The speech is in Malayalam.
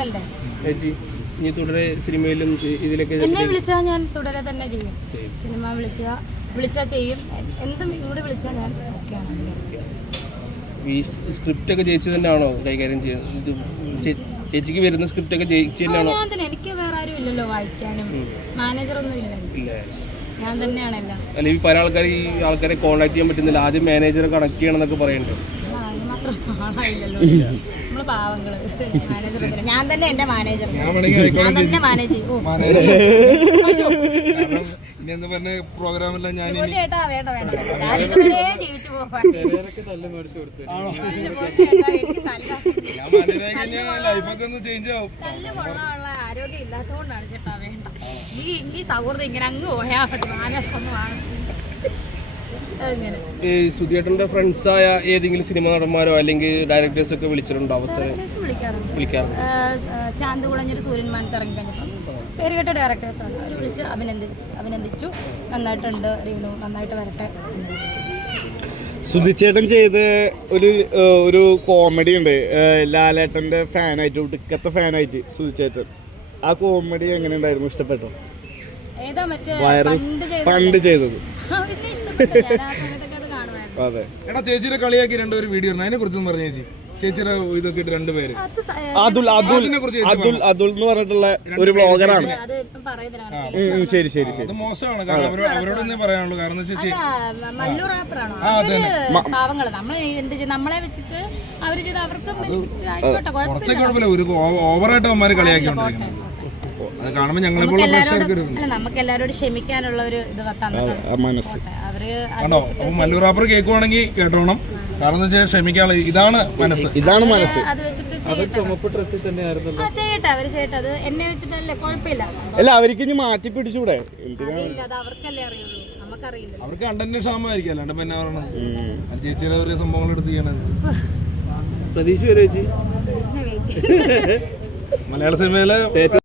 നിൽക്കണ്ടേ ചേച്ചി ഇനി തുടരെ സിനിമയിലും ഇതിലൊക്കെ എന്നെ വിളിച്ചാൽ ഞാൻ തുടരെ തന്നെ ചെയ്യും. സിനിമ വിളിക്കുക വിളിച്ചാൽ ചെയ്യും. എന്തും ഇവിടെ വിളിച്ചാൽ ഞാൻ ഓക്കെയാണ് ഈ സ്ക്രിപ്റ്റ് ഒക്കെ ചേച്ചി തന്നെയാണോ കൈകാര്യം ചെയ്യുന്നത് ചേച്ചിക്ക് വരുന്ന സ്ക്രിപ്റ്റ് ഒക്കെ ചേച്ചി തന്നെയാണോ? ഞാൻ തന്നെ. എനിക്ക് വേറെ ആരും ഇല്ലല്ലോ വായിക്കാനും. മാനേജറൊന്നും ഇല്ല. ഇല്ല. ഞാൻ തന്നെയാണ് എല്ലാം. അല്ല ഈ പല ആൾക്കാർ ഈ ആൾക്കാരെ കോൺടാക്ട് ചെയ്യാൻ പറ്റുന്നില്ല. ആദ്യം മാനേജറെ കണക്ട് ചെയ്യണം എന്നൊക്കെ പറയുന്നുണ്ട് മാത്രം ആളായില്ലല്ലോ. നമ്മൾ പാവങ്ങൾ. മാനേജർ ഞാൻ തന്നെ എന്റെ മാനേജർ. ഞാൻ തന്നെ മാനേജ് ചെയ്യും. ഇനി എന്താ പറഞ്ഞ പ്രോഗ്രാമെല്ലാം ഞാൻ ചേട്ടാ വേണ്ട വേണ്ട ഞാൻ ഇതുവരെ ജീവിച്ചു കഴിഞ്ഞാൽ ലൈഫൊക്കെ ഒന്ന് ചേഞ്ച് ആവും. നല്ല കൊള്ളാനുള്ള ആരോഗ്യം ഇല്ലാത്തതുകൊണ്ടാണ് ചേട്ടാ വേണ്ട ഈ ഈ സൗഹൃദം ഇങ്ങനെ അങ്ങ് പോയാൽ മതി. മാനേജൊന്നും അങ്ങനെ ഈ സുധിയേട്ടന്റെ ഫ്രണ്ട്സായ ഏതെങ്കിലും സിനിമ നടന്മാരോ അല്ലെങ്കിൽ ഡയറക്ടേഴ്സ് ഒക്കെ വിളിച്ചിട്ടുണ്ടോ അവസരം? വിളിക്കാറുണ്ട്. ചാന്ത് കുളഞ്ഞൊരു സൂര്യന്മാൻ ഇറങ്ങി കഴിഞ്ഞപ്പോൾ പേരുകെട്ട ഡയറക്ടേഴ്സാണ് അവർ വിളിച്ച് അഭിനന്ദി അഭിനന്ദിച്ചു. നന്നായിട്ടുണ്ട് റീണു നന്നായിട്ട് വരട്ടെ. സുധിച്ചേട്ടൻ ചെയ്ത് ഒരു ഒരു കോമഡി ഉണ്ട്. ലാലേട്ടന്റെ ലാലേട്ടന്റെ ഫാനായിട്ട് ഒടുക്കത്തെ ഫാനായിട്ട് സുധിച്ചേട്ടൻ. ആ കോമഡി എങ്ങനെ ഉണ്ടായിരുന്നു? ഇഷ്ടപ്പെട്ടോ? ഏതാ മറ്റേ വൈറൽ പണ്ട് ചെയ്ത പണ്ട് ചെയ്തത്. അത് എടാ ചേച്ചിയുടെ കളിയാക്കി രണ്ടുപേരും വീഡിയോ അതിനെ കുറിച്ചൊന്നും പറഞ്ഞു ചേച്ചി. ചേച്ചിയുടെ ഇതൊക്കെ ഇട്ട് രണ്ടുപേര്. അത് സ- അതുൽ അതുൽ അതുൽ അതുൽ എന്ന് പറഞ്ഞിട്ടുള്ള ഒരു ബ്ലോഗറാണ് ശരി ശരി ശരി. അത് മോശമാണ്. കാരണം അവരോട് പറയാനുള്ളൂ. കാരണം ചേച്ചി പാവങ്ങൾ. നമ്മളെ എന്ത് ചെയ്യും നമ്മളെ വെച്ചിട്ട് അവർ ചെയ്ത് അവർക്കും ആയിക്കോട്ടെ കുഴപ്പമില്ല. കുറച്ചൊക്കെ കുഴപ്പമില്ല ഒരു ഓവറായിട്ട് അവന്മാര് കളിയാക്കിക്കൊണ്ടിരിക്കുന്നത് അത് കാണുമ്പോൾ ഞങ്ങളെ പോലെ പ്രേക്ഷകർക്ക് നമുക്ക് എല്ലാവരോടും ക്ഷമിക്കാനുള്ള ഒരു ഇത് തന്നിട്ടുണ്ട് ആ മനസ്സ്. കണ്ടോ അപ്പൊ കേൾക്കുവാണെങ്കിൽ കേട്ടോണം. കാരണം വെച്ചാൽ ക്ഷമിക്കാനുള്ള ഇതാണ് മനസ്സ്. ഇതാണ് മനസ്സ്. അത് വെച്ചിട്ട് ചെയ്യട്ടെ. ആ ചെയ്യട്ടെ അവർ ചെയ്യട്ടെ. അത് എന്നെ വെച്ചിട്ടല്ലേ കുഴപ്പമില്ല. അല്ല അവർക്ക് ഇനി മാറ്റി പിടിച്ചൂടെ? എന്തിനാ അത് അവർക്കല്ലേ അറിയുള്ളൂ. നമുക്കറിയില്ല. അവർക്ക് കണ്ടന്റ് ക്ഷാമമായിരിക്കും അല്ലാണ്ട് പിന്നെ പറയണത് ചേച്ചിയുടെ ഒരു സംഭവങ്ങൾ എടുത്ത് ചെയ്യണത്. പ്രതീക്ഷ മലയാള സിനിമയിലെ